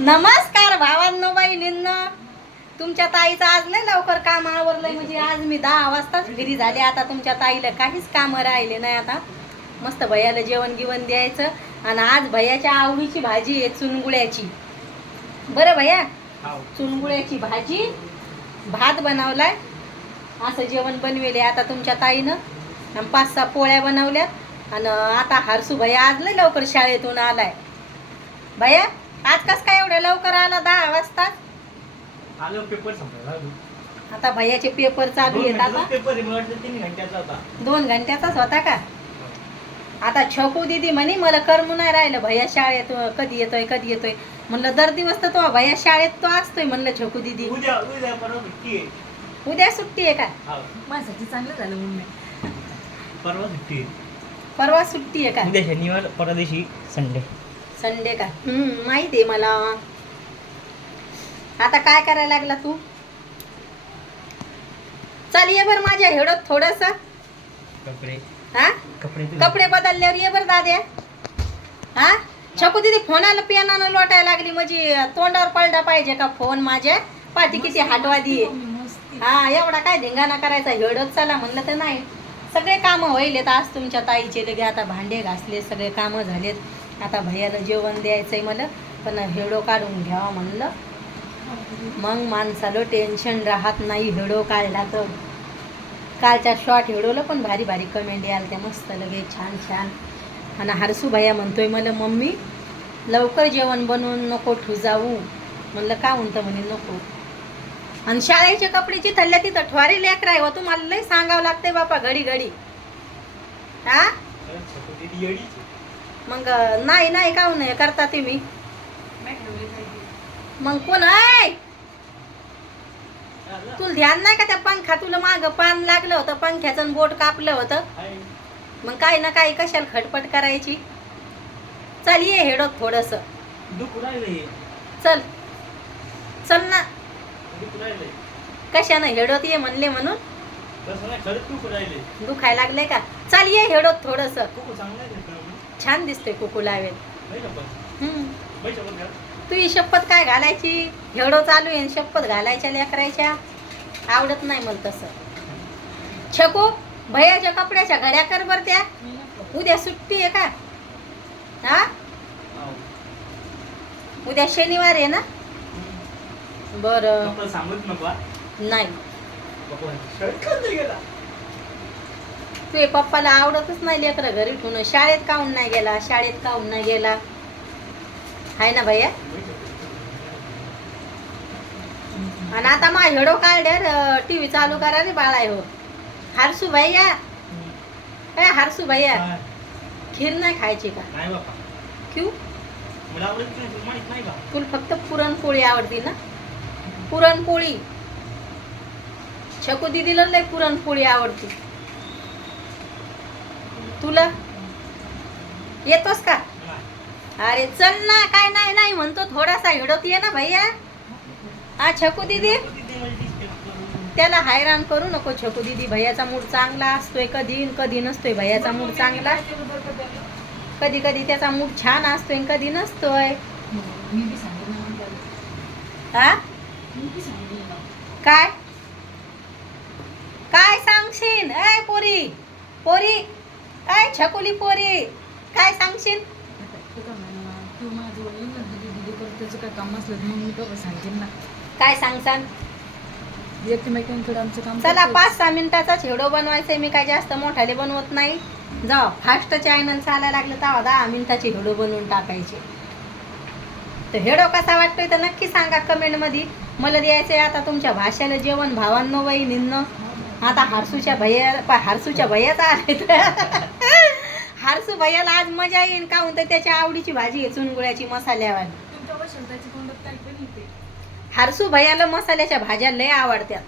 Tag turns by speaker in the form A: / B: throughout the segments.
A: नमस्कार भावांनो बहिणींनो. तुमच्या ताईचं आज लय लवकर काम आवरलंय म्हणजे आज मी दहा वाजताच फ्री झाले. आता तुमच्या ताईला काहीच कामं राहिले नाही आता. मस्त भैयाला जेवण गिवण द्यायचं आणि आज भैयाच्या आवडीची भाजी आहे चुनगुळ्याची. बरं भैया? चुनगुळ्याची भाजी भात बनवलाय. असं जेवण बनवेले आता तुमच्या ताईनं. आणि पाच सहा पोळ्या बनवल्यात. आणि आता हरसू भैया आज लय लवकर शाळेतून आलाय. भैया? आज कस काय एवढ्या लवकर आला? दहा वाजता?
B: आलो पेपर संपला
A: आता भैयाचे पेपर चालू आहेत आता.
B: पेपर आहे, मला वाटलं तीन घंट्याचा होता.
A: दोन घंट्याचाच होता का? आता छोकू दिदी म्हणे मला करमू नाही राहिलं. भैया शाळेत कधी येतोय कधी येतोय? म्हणलं दर दिवस तर तो भैया शाळेत तो असतोय म्हणलं छोकू दिदी.
B: उद्या उद्या परवा सुट्टी आहे.
A: उद्या सुट्टी आहे का?
B: हा,
C: माझ्यासाठी चांगलं झालं म्हणून
B: परवा सुट्टी आहे.
A: परवा सुट्टी आहे का?
B: उद्या शनिवार परवा दिवशी संडे.
A: संडे का? हम्म माहिती आहे मला. आता काय करायला लागला तू? चल ये बर माझ्या हेडत थोडस.
B: कपडे.
A: हा?
B: कपडे
A: कपडे बदलल्यावर ये बर दाद्या. हा? छकू दिदी फोनाला पियानानं लोटायला लागली. म्हणजे तोंडावर पडला पाहिजे का फोन माझ्या? पाठी किती हाटवा दिये
C: मस्ती
A: हा एवढा काय धिंगाणा करायचा? हेडत चला म्हणलं तर नाही. सगळे कामं होईलेत आज तुमच्या ताईचे. लगे आता भांडे घासले सगळे कामं झालेत. आता भैयाला जेवण द्यायचंय मला पण हेडो काढून घ्यावा म्हणलं. मग माणसाला टेन्शन राहत नाही हेडो काढला तर. कालच्या शॉर्ट हेडोला पण भारी भारी कमेंट याल त्या मस्त लगे छान छान. आणि हरसू भैया म्हणतोय मला मम्मी लवकर जेवण बनवून नको ठुजावू म्हणलं का म्हणतं म्हणे नको. आणि शाळेचे कपड्याची थल्ल्या तिथं ठवारी लेकर आहे व तुम्हाला लय सांगावं लागतंय बापा घडी घडी. हा मग नाही नाही का नाही करता
C: ठेवले पाहिजे.
A: मग कोण आहे? तुला ध्यान नाही का त्या पंखा? तुला माग पान लागलं होतं पंख्याचं बोट कापलं होतं. मग काही ना काही कशाला खटपट करायची? चल ये हेडोत थोडस. चल. चल ना. कशानं हेडोत ये म्हणले म्हणून? दुखायला लागले का? चल ये हेडोत थोडस. छान दिसतोय कुकू लावेल. तू ही शपथ काय घालायची? हेडो चालू आहे शपथ घालायच्या लेकरायच्या. आवडत नाही मला तसं. छकू भैयाच्या कपड्याच्या घड्या कर बर त्या. उद्या सुट्टी आहे का? हा. उद्या शनिवार आहे ना? बरं. नाही
B: पप्पा शर्ट का नाही गेला
A: तुझे पप्पाला आवडतच नाही लेकरं घरी ठेवून शाळेत काहून नाही गेला? शाळेत काहून नाही गेला? आहे ना भैया? आणि आता मा हेडो काढल्यावर टी व्ही चालू करा रे बाळा हो. हारसू भैया? काय हारसू भैया. खीर नाही खायची का? क्यू?
B: तुला
A: फक्त पुरणपोळी आवडती ना? पुरणपोळी. छकू दिदीला लय पुरणपोळी आवडती. तुला? येतोस का? अरे चल ना काय नाही नाही म्हणतो थोडासा हिडत ये ना भैया. हा छकू दिदी. त्याला हैराण करू नको छकू दिदी भैयाचा मूड चांगला असतोय कधी कधी नसतोय भैयाचा मूड चांगला. कधी कधी त्याचा मूड छान असतोय कधी नसतोय. हा? काय? काय सांगशील? ए पोरी पोरी. काय छकुली पोरी काय सांगशील?
C: तू काय माझं बोलली ना परत त्याचं काय काम असलं तर मग मी सांगेन ना
A: काय सांगसान
C: एकमेकांकडे आमचं काम
A: चला पाच सहा मिनिटाचा छेडो बनवायचा मी काय जास्त मोठाले बनवत नाही. जा फास्ट चॅनल चालायला लागलं तेव्हा दहा मिनिटाचे हेडो बनवून टाकायचे. तर हेडो कसा वाटतोय तर नक्की सांगा कमेंटमध्ये मला द्यायचंय आता तुमच्या भाषेला जेवण भावांनो वहिनींनो. आता हारसूच्या भैया हारसूच्या भैयाचा आले तर. भैयाला आज मजा येईल का? म्हणतं त्याच्या आवडीची भाजी आहे चुनगुळ्याची
C: येते.
A: हारसू भैयाला मसाल्याच्या भाज्या लय आवडत्यात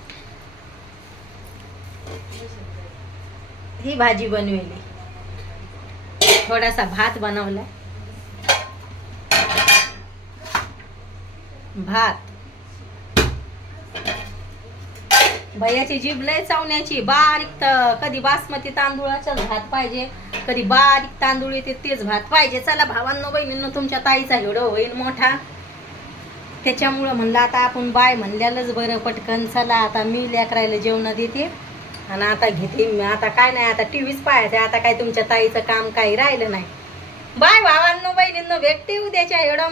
A: ही भाजी बनवेली. थोडासा भात बनवला भात. भैयाची जीभ लय चावण्याची बारीक त- कधी बासमती तांदूळाचाच भात पाहिजे. कधी बारीक तांदूळ येते तेच भात पाहिजे. चला भावांनो बहिणींनो तुमच्या ताईचा हिडो होईल मोठा. त्याच्यामुळं म्हणलं आता आपण बाय म्हणल्यालाच बरं पटकन. चला आता मी लेकरायला जेवण देते. आणि आता घेते मी. आता काय नाही आता टी व्हीच पाहायचं आता काय तुमच्या ताईचं काम काही राहिलं नाही. बाय भावांनो बहिणींनो भेटते उद्याच्या एवढं.